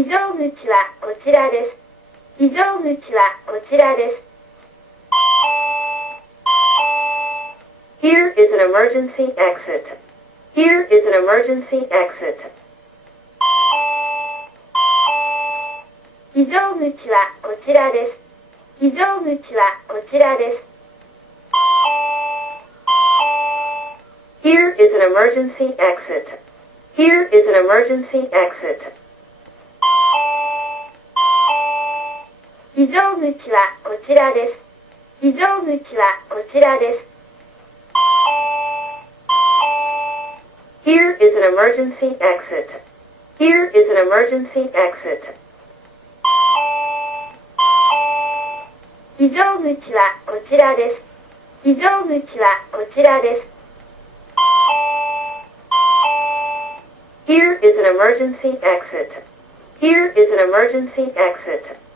非常口はこちらです。非常口はこちらです。Here is an emergency exit. Here is an emergency exit. 非常口はこちらです。非常口はこちらです。Here is an emergency exit. Here is an emergency exit. 非常口はこちらです。非常口はこちらです。Here is an emergency exit. Here is an emergency exit. 非常口はこちらです。非常口はこちらです。Here is an emergency exit. Here is an emergency exit.